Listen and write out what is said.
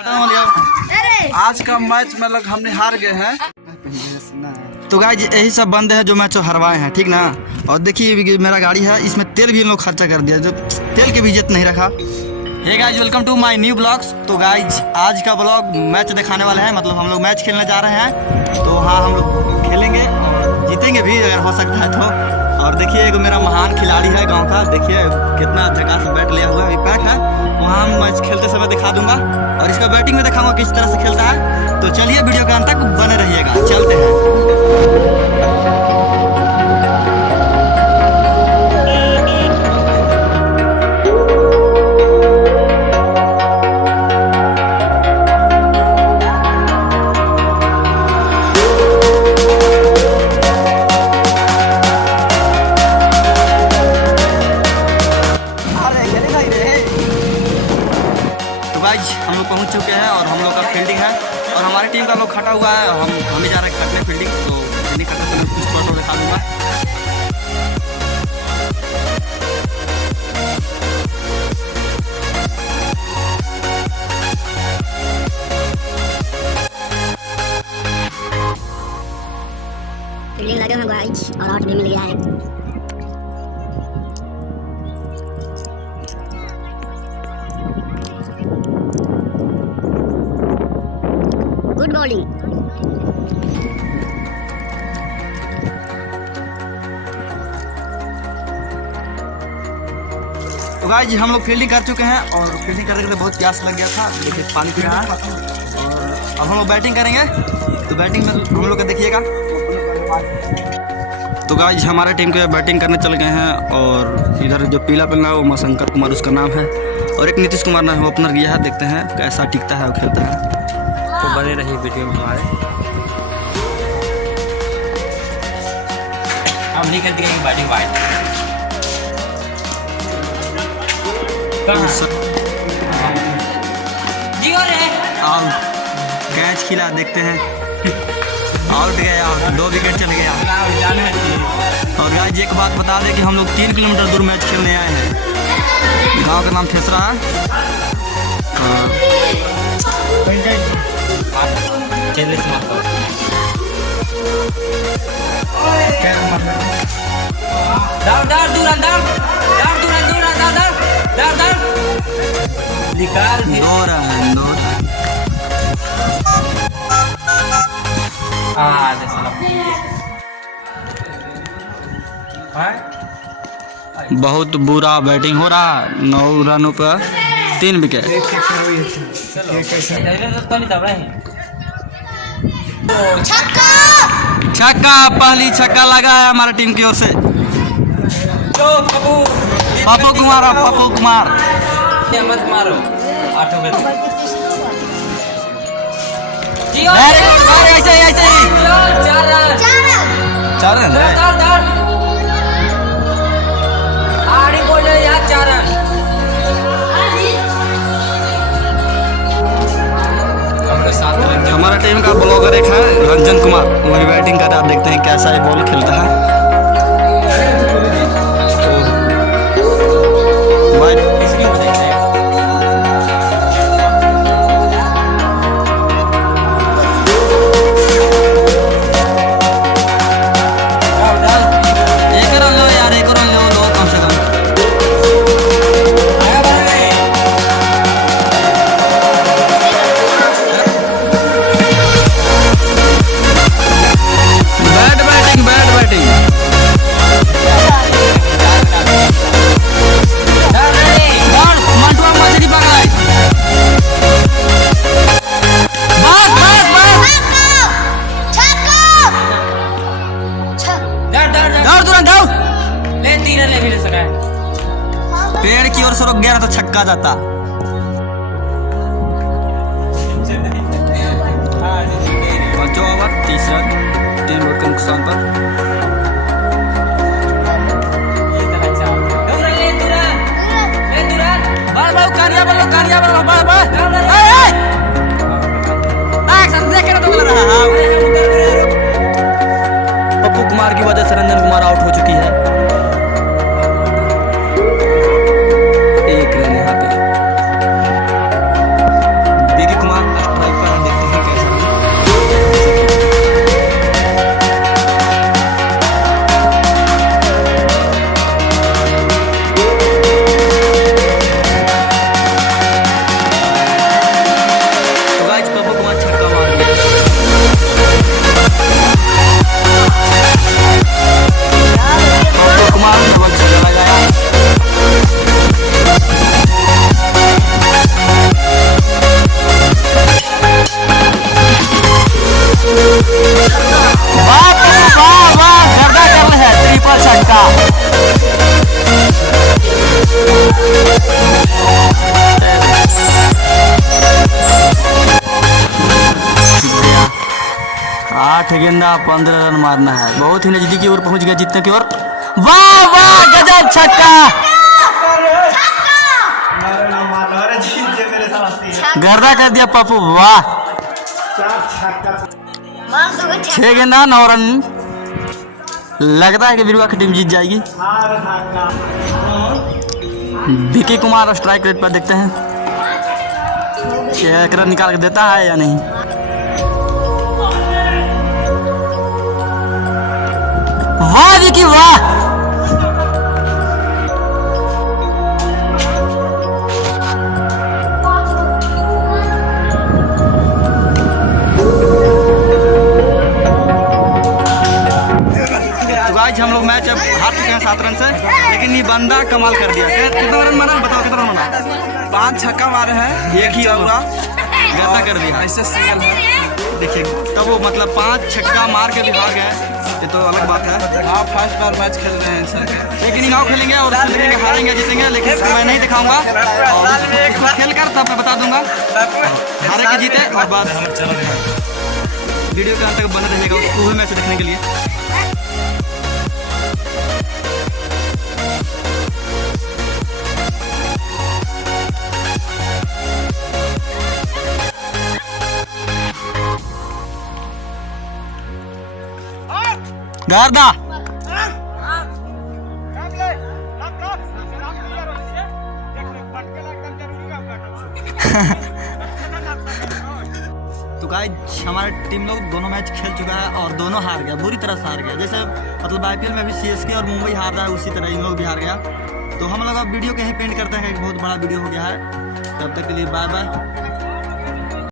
आज का मैच मतलब हमने हार गए हैं। तो गाइस यही सब बंदे हैं जो मैच हरवाए हैं, ठीक ना। और देखिए मेरा गाड़ी है, इसमें तेल भी इन लोग खर्चा कर दिया, जो तेल की भी इज्जत नहीं रखा। Hey guys welcome to my new blogs. तो गाइस आज का ब्लॉग मैच दिखाने वाले हैं, मतलब हम लोग मैच खेलने जा रहे हैं। तो हाँ हम लोग खेलेंगे और जीतेंगे भी अगर हो सकता है तो। और देखिए एक मेरा महान खिलाड़ी है गांव का, देखिए कितना झकास बैट लिया हुआ है, पैक है। वहाँ हम मैच खेलते समय दिखा दूंगा और इसका बैटिंग में दिखाऊंगा किस तरह से खेलता है। तो चलिए वीडियो के अंत तक बने रहिएगा, चलते हैं। हम लोग पहुंच चुके हैं और हम लोग का फील्डिंग है और हमारी टीम का लोग खटा हुआ है। हम ही जा रहे हैं खटने फील्डिंग, तो नहीं खटा तो कुछ फोटो दिखा दूंगा। फील्डिंग लगे हुए गाइस और आउट भी मिल गया है। Good bowling. तो गाइस हम लोग फील्डिंग कर चुके हैं और फील्डिंग करने के लिए बहुत प्यास लग गया था, देखिए पानी पी रहा है। और अब हम लोग बैटिंग करेंगे, तो बैटिंग में हम लोग का देखिएगा। तो गाइस हमारे टीम के बैटिंग करने चल गए हैं और इधर जो पीला पीला है वो मशंकर कुमार उसका नाम है और एक नीतीश कुमार ने ओपनर किया है। देखते हैं कैसा टिकता है और खेलता है। तो बने रहिए वीडियो में हमारे। अब नहीं करती है बैटिंग वाइड जी और कैच खिला, देखते हैं आउट गया, 2 विकेट चल गया। और गाइस एक बात बता दें कि हम लोग 3 किलोमीटर दूर मैच खेलने आए हैं। गांव का नाम थेसरा है। निकाल दो रन। बहुत बुरा बैटिंग हो रहा, 9 रनों पर 3 विकेट। छक्का, पहली छक्का लगा है हमारी टीम की ओर से। पप्पू कुमार मत मारो। ऐसे ही 4 रन आड़ी बोले यार 4 रन। हमारा टीम का ब्लॉगर एक है रंजन कुमार, वही बैटिंग कर रहा है। आप देखते हैं कैसा ये बॉल खेलता है। पेड़ की ओर से रुक गया ना तो छक्का जाता। पांचों ओवर 30 रन, 3 विकेट के नुकसान पर। पप्पू कुमार की वजह से रंजन कुमार आउट हो चुकी है। एक रन यहाँ पे। 8 गेंदा 15 रन मारना है। बहुत ही नजदीक की ओर पहुंच गया जीतने की ओर। वाह वाह गजब छक्का, गर्दा कर दिया पप्पू, वाह। 6 गेंदा 9 रन। लगता है कि बिरुआ की टीम जीत जाएगी। विकी कुमार स्ट्राइक रेट पर देखते हैं एक रन निकाल के देता है या नहीं। वाह विकी वाह, हम लोग मैच अब हार चुके हैं 7 रन से, लेकिन ये बंदा कमाल कर दिया। कितना रन मारा बताओ, कितना रन मारा? 5 छक्का मारे हैं, एक ही होगा गर्दा कर दिया। ऐसे सिंगल है देखिए तब वो मतलब 5 छक्का मार के भी भाग गए, ये तो अलग बात है। आप फर्स्ट बार मैच खेल रहे हैं सर, लेकिन गाँव खेलेंगे और उसमें हारेंगे जीतेंगे, लेकिन मैं नहीं दिखाऊंगा और खेल कर तब मैं बता दूंगा हारे के जीते। और बस वीडियो के अंत तक बने रहेगा उसको मैच देखने के लिए। गर्दा तो गाइस हमारे टीम लोग दोनों मैच खेल चुका है और दोनों हार गया, बुरी तरह से हार गया। जैसे मतलब IPL में भी CSK और मुंबई हार रहा है, उसी तरह इन लोग भी हार गया। तो हम लोग अब वीडियो के ही पेंट करते हैं, एक बहुत बड़ा वीडियो हो गया है। तब तक के लिए बाय बाय।